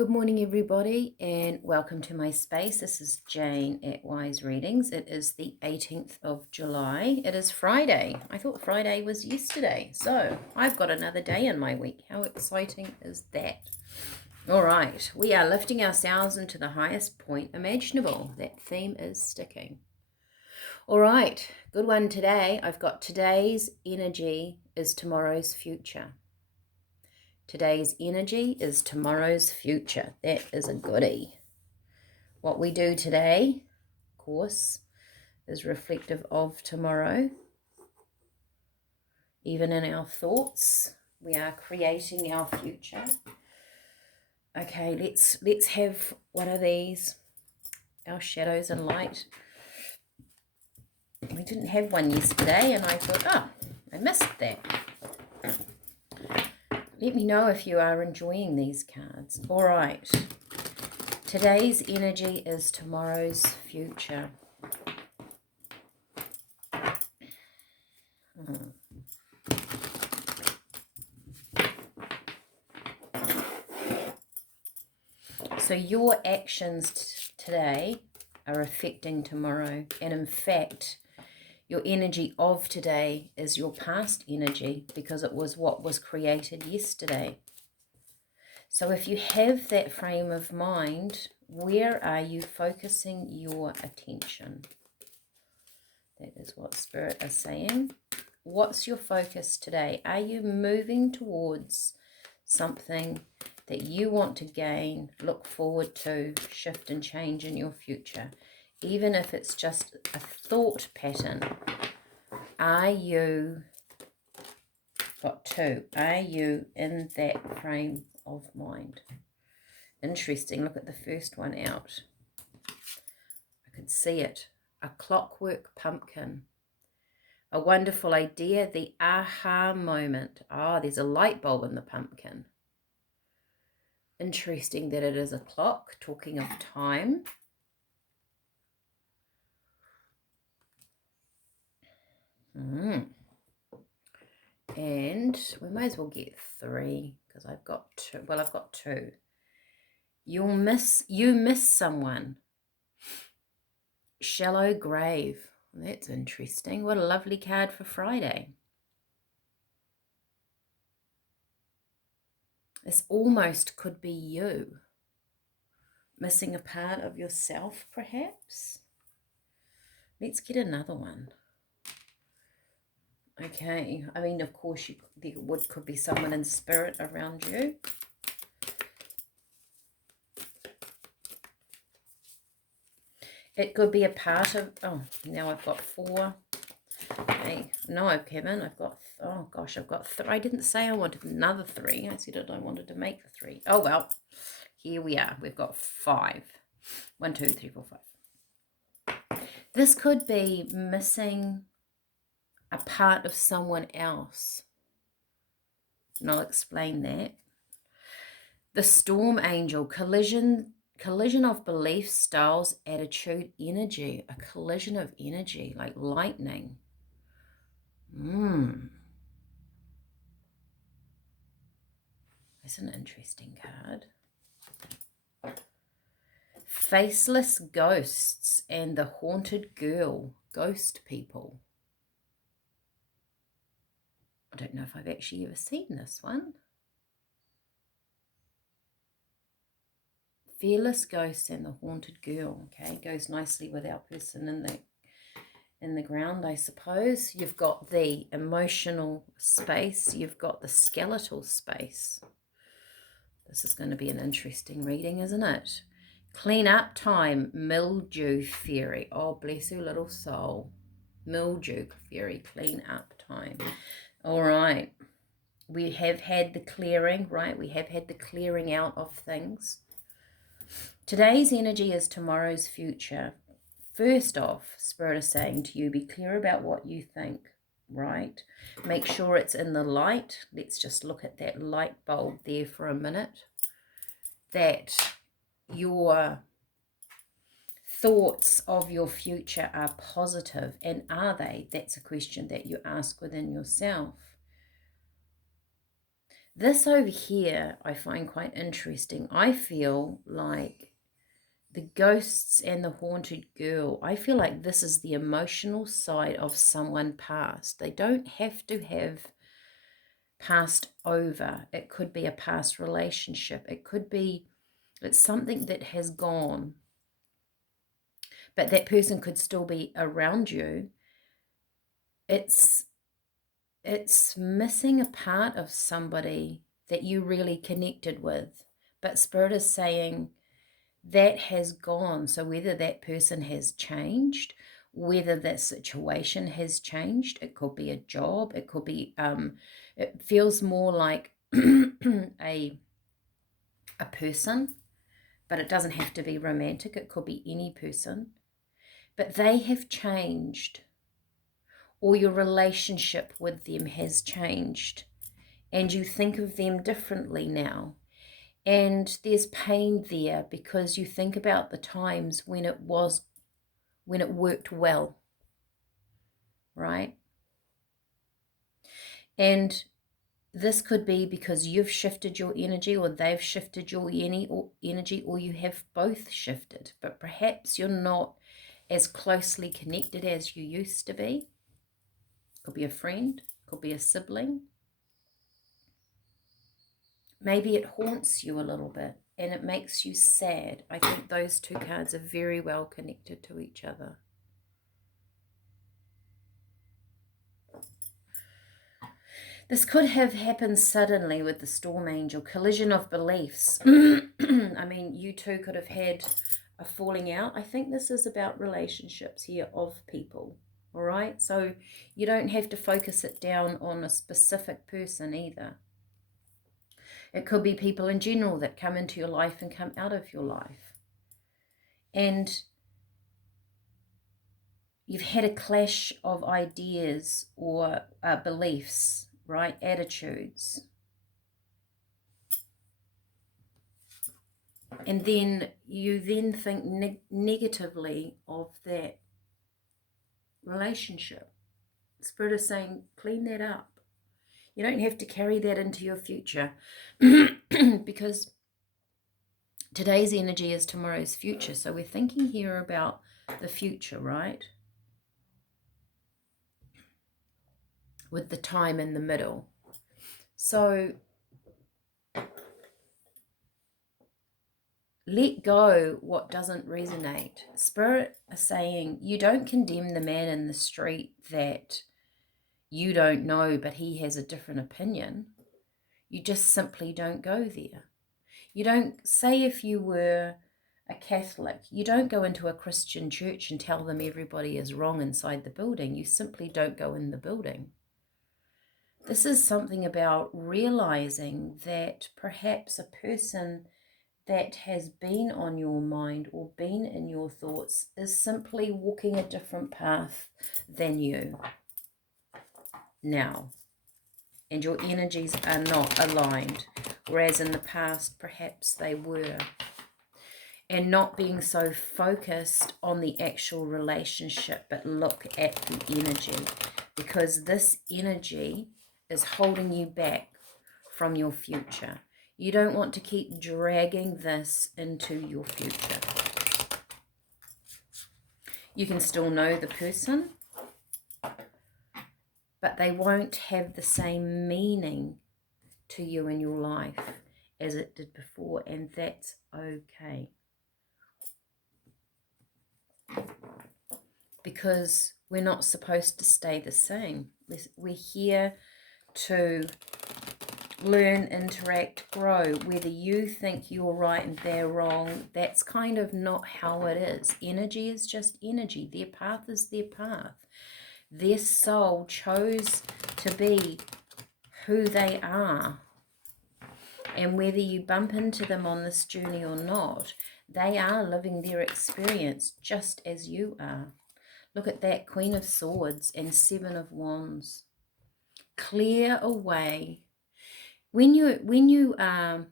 Good morning, everybody, and welcome to my space. This is Jane at Wise Readings. It is the 18th of July. It is Friday. I thought Friday was yesterday, so I've got another day in my week. How exciting is that? All right, we are lifting ourselves into the highest point imaginable. That theme is sticking. All right, good one today. I've got today's energy is tomorrow's future. Today's energy is tomorrow's future. That is a goodie. What we do today, of course, is reflective of tomorrow. Even in our thoughts, we are creating our future. Okay, let's have one of these, our shadows and light. We didn't have one yesterday, and I thought, I missed that. Let me know if you are enjoying these cards. All right. Today's energy is tomorrow's future. So your actions today are affecting tomorrow. And in fact, your energy of today is your past energy because it was what was created yesterday. So if you have that frame of mind, where are you focusing your attention? That is what Spirit is saying. What's your focus today? Are you moving towards something that you want to gain, look forward to, shift and change in your future? Even if it's just a thought pattern, are you, got two, are you in that frame of mind? Interesting. Look at the first one out. I could see it. A clockwork pumpkin. A wonderful idea, the aha moment. There's a light bulb in the pumpkin. Interesting that it is a clock, talking of time. And we might as well get three because I've got two. Well, I've got two. You miss someone. Shallow grave. That's interesting. What a lovely card for Friday. This almost could be you. Missing a part of yourself, perhaps? Let's get another one. Okay. I mean, of course, there could be someone in spirit around you. It could be a part of... Oh, now I've got four. Okay. No, I haven't. I've got... Oh, gosh, I've got three. I didn't say I wanted another three. I said I wanted to make the three. Oh, well. Here we are. We've got five. 1, 2, 3, 4, 5. This could be missing a part of someone else. And I'll explain that. The storm angel, collision of belief, styles, attitude, energy. A collision of energy, like lightning. That's an interesting card. Faceless ghosts and the haunted girl. Ghost people. I don't know if I've actually ever seen this one. Fearless ghost and the haunted girl. Okay, goes nicely with our person in the ground, I suppose. You've got the emotional space. You've got the skeletal space. This is going to be an interesting reading, isn't it? Clean up time, mildew fairy. Oh, bless her little soul. Mildew fairy, clean up time. All right. We have had the clearing, right? We have had the clearing out of things. Today's energy is tomorrow's future. First off, Spirit is saying to you, be clear about what you think, right? Make sure it's in the light. Let's just look at that light bulb there for a minute. That your thoughts of your future are positive, and are they? That's a question that you ask within yourself. This over here I find quite interesting. I feel like the ghosts and the haunted girl, I feel like this is the emotional side of someone past. They don't have to have passed over. It could be a past relationship. It could be, it's something that has gone. But that person could still be around you. It's missing a part of somebody that you really connected with. But Spirit is saying that has gone. So whether that person has changed, whether that situation has changed, it could be a job, it could be, it feels more like a person, but it doesn't have to be romantic. It could be any person. But they have changed, or your relationship with them has changed, and you think of them differently now. And there's pain there because you think about the times when it worked well, right? And this could be because you've shifted your energy, or they've shifted your energy, or you have both shifted, but perhaps you're not as closely connected as you used to be. Could be a friend, could be a sibling. Maybe it haunts you a little bit and it makes you sad. I think those two cards are very well connected to each other. This could have happened suddenly with the Storm Angel, collision of beliefs. I mean, you two could have had a falling out. I think this is about relationships here of people, all right? So you don't have to focus it down on a specific person either. It could be people in general that come into your life and come out of your life. And you've had a clash of ideas or beliefs, right? Attitudes. And then you then think negatively of that relationship. Spirit is saying, clean that up. You don't have to carry that into your future because today's energy is tomorrow's future. So we're thinking here about the future, right? With the time in the middle. So let go what doesn't resonate. Spirit is saying you don't condemn the man in the street that you don't know, but he has a different opinion. You just simply don't go there. You don't, say if you were a Catholic, you don't go into a Christian church and tell them everybody is wrong inside the building. You simply don't go in the building. This is something about realizing that perhaps a person that has been on your mind or been in your thoughts is simply walking a different path than you now. And your energies are not aligned, whereas in the past perhaps they were. And not being so focused on the actual relationship, but look at the energy, because this energy is holding you back from your future. You don't want to keep dragging this into your future. You can still know the person, but they won't have the same meaning to you in your life as it did before, and that's okay. Because we're not supposed to stay the same. We're here to learn, interact, grow. Whether you think you're right and they're wrong, that's kind of not how it is. Energy is just energy. Their path is their path. Their soul chose to be who they are. And whether you bump into them on this journey or not, they are living their experience just as you are. Look at that, Queen of Swords and Seven of Wands. Clear away. When you are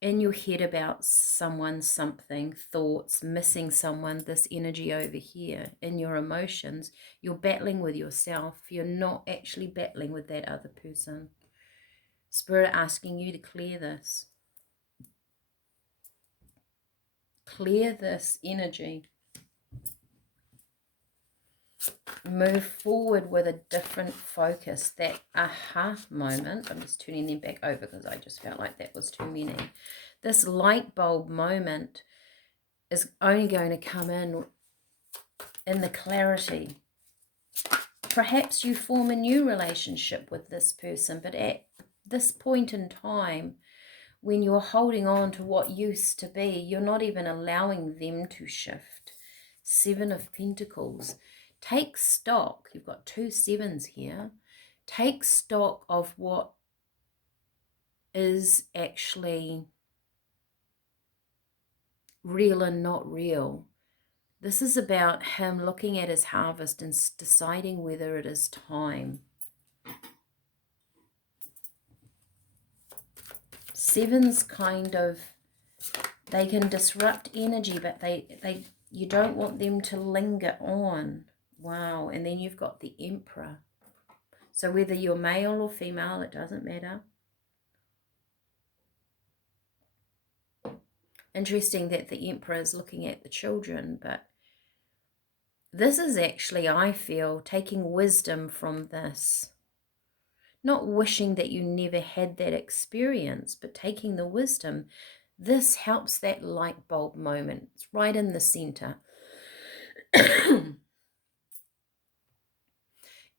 in your head about someone, something, thoughts, missing someone, this energy over here, in your emotions, you're battling with yourself. You're not actually battling with that other person. Spirit asking you to clear this. Clear this energy. Move forward with a different focus. That aha moment. I'm just turning them back over because I just felt like that was too many. This light bulb moment is only going to come in the clarity. Perhaps you form a new relationship with this person, but at this point in time, when you're holding on to what used to be, you're not even allowing them to shift. 7 of Pentacles. Take stock. You've got 2 sevens here. Take stock of what is actually real and not real. This is about him looking at his harvest and deciding whether it is time. 7s kind of, they can disrupt energy, but you don't want them to linger on. Wow. And then you've got the Emperor. So whether you're male or female, it doesn't matter. Interesting that the Emperor is looking at the children, but this is actually, I feel, taking wisdom from this. Not wishing that you never had that experience, but taking the wisdom. This helps that light bulb moment. It's right in the center.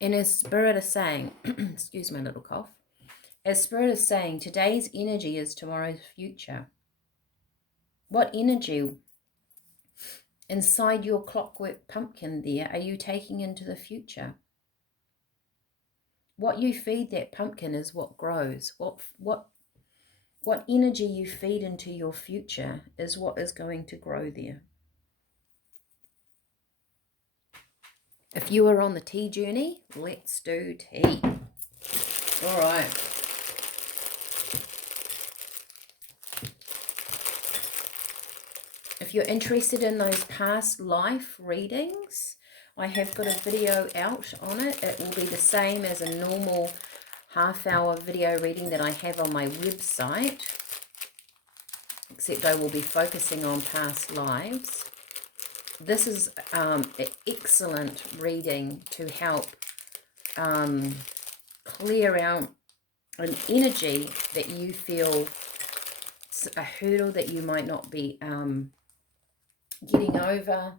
And as Spirit is saying, excuse my little cough, as Spirit is saying, today's energy is tomorrow's future. What energy inside your clockwork pumpkin there are you taking into the future? What you feed that pumpkin is what grows. What energy you feed into your future is what is going to grow there. If you are on the tea journey, let's do tea. All right. If you're interested in those past life readings, I have got a video out on it. It will be the same as a normal half-hour video reading that I have on my website, except I will be focusing on past lives. This is an excellent reading to help clear out an energy that you feel, a hurdle that you might not be getting over,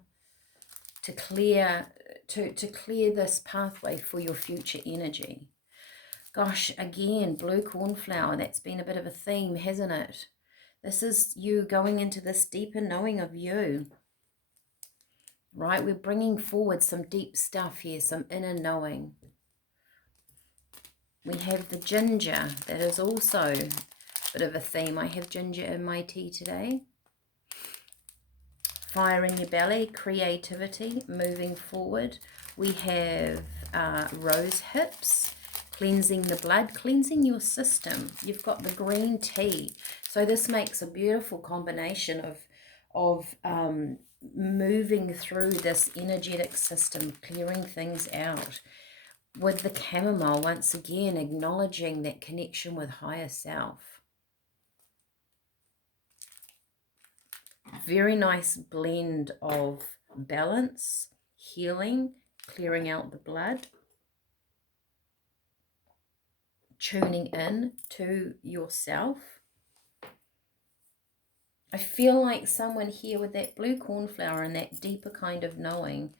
to clear this pathway for your future energy. Gosh, again, blue cornflower, that's been a bit of a theme, hasn't it? This is you going into this deeper knowing of you. Right, we're bringing forward some deep stuff here, some inner knowing. We have the ginger, that is also a bit of a theme. I have ginger in my tea today. Fire in your belly, creativity, moving forward. We have rose hips, cleansing the blood, cleansing your system. You've got the green tea. So this makes a beautiful combination of moving through this energetic system, clearing things out. With the chamomile, once again, acknowledging that connection with higher self. Very nice blend of balance, healing, clearing out the blood, tuning in to yourself. I feel like someone here with that blue cornflower and that deeper kind of knowing,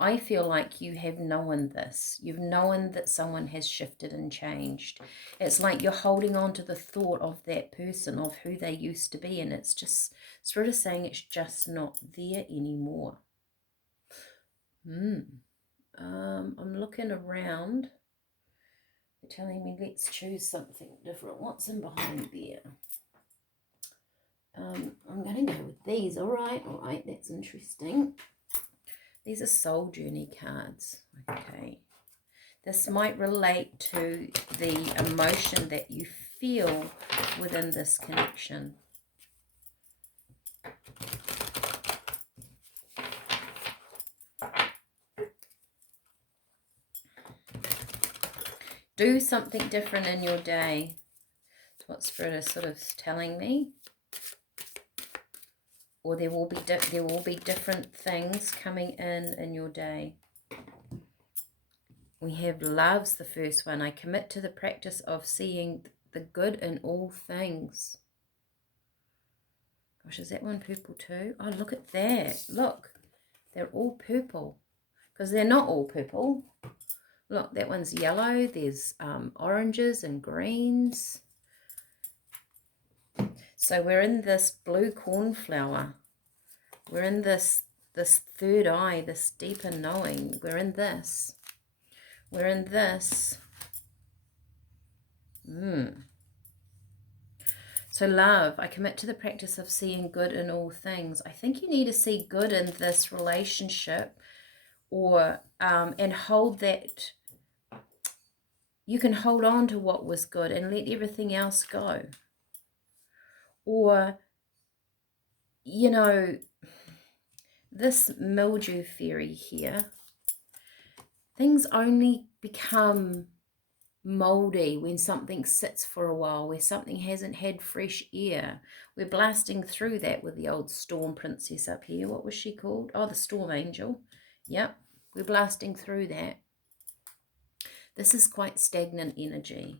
I feel like you have known this. You've known that someone has shifted and changed. It's like you're holding on to the thought of that person, of who they used to be, and it's just sort of saying it's just not there anymore. I'm looking around. They're telling me let's choose something different. What's in behind there? I'm going to go with these. All right, that's interesting. These are soul journey cards. Okay. This might relate to the emotion that you feel within this connection. Do something different in your day. what Spirit is sort of telling me. Or there will be different things coming in your day. We have love's the first one. I commit to the practice of seeing the good in all things. Gosh, is that one purple too? Oh, look at that. Look, they're all purple. Because they're not all purple. Look, that one's yellow. There's oranges and greens. So we're in this blue cornflower. We're in this third eye, this deeper knowing. We're in this. We're in this. So love, I commit to the practice of seeing good in all things. I think you need to see good in this relationship, or and hold that. You can hold on to what was good and let everything else go. Or, you know, this mildew fairy here, things only become moldy when something sits for a while, where something hasn't had fresh air. We're blasting through that with the old storm princess up here. What was she called? Oh, the storm angel. Yep, we're blasting through that. This is quite stagnant energy.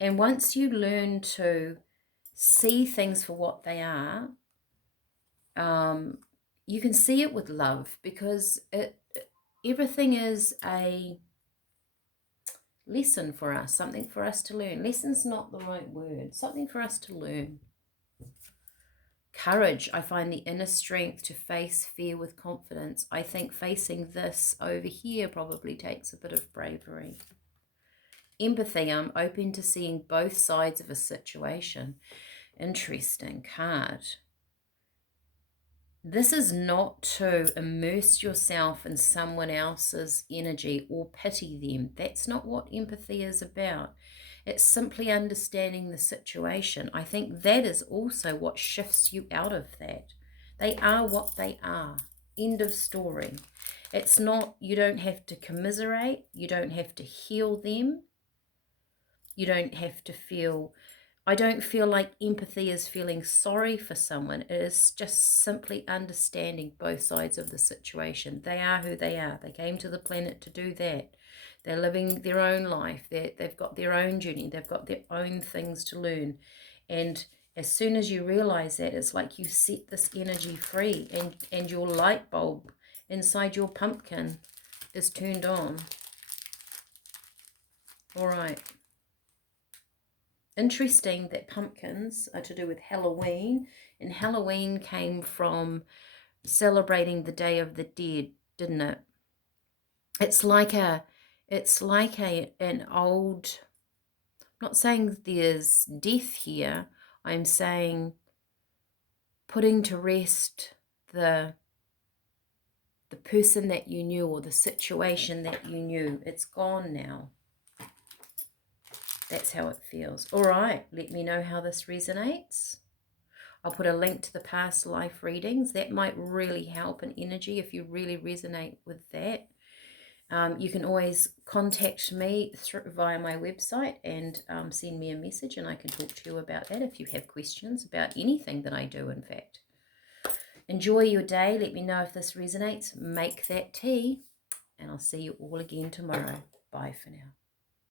And once you learn to see things for what they are, you can see it with love, because everything is a lesson for us, something for us to learn. Lesson's not the right word, something for us to learn. Courage, I find the inner strength to face fear with confidence. I think facing this over here probably takes a bit of bravery. Empathy, I'm open to seeing both sides of a situation. Interesting card. This is not to immerse yourself in someone else's energy or pity them. That's not what empathy is about. It's simply understanding the situation. I think that is also what shifts you out of that. They are what they are. End of story. It's not, you don't have to commiserate. You don't have to heal them. You don't have to feel... I don't feel like empathy is feeling sorry for someone. It is just simply understanding both sides of the situation. They are who they are. They came to the planet to do that. They're living their own life. They've got their own journey. They've got their own things to learn. And as soon as you realize that, it's like you set this energy free, and your light bulb inside your pumpkin is turned on. All right. Interesting that pumpkins are to do with Halloween, and Halloween came from celebrating the Day of the Dead, didn't it? It's like an old, I'm not saying there's death here, I'm saying putting to rest the person that you knew, or the situation that you knew. It's gone now. That's how it feels. All right, let me know how this resonates. I'll put a link to the past life readings. That might really help in energy if you really resonate with that. You can always contact me via my website and send me a message, and I can talk to you about that if you have questions about anything that I do, in fact. Enjoy your day. Let me know if this resonates. Make that tea, and I'll see you all again tomorrow. Bye for now.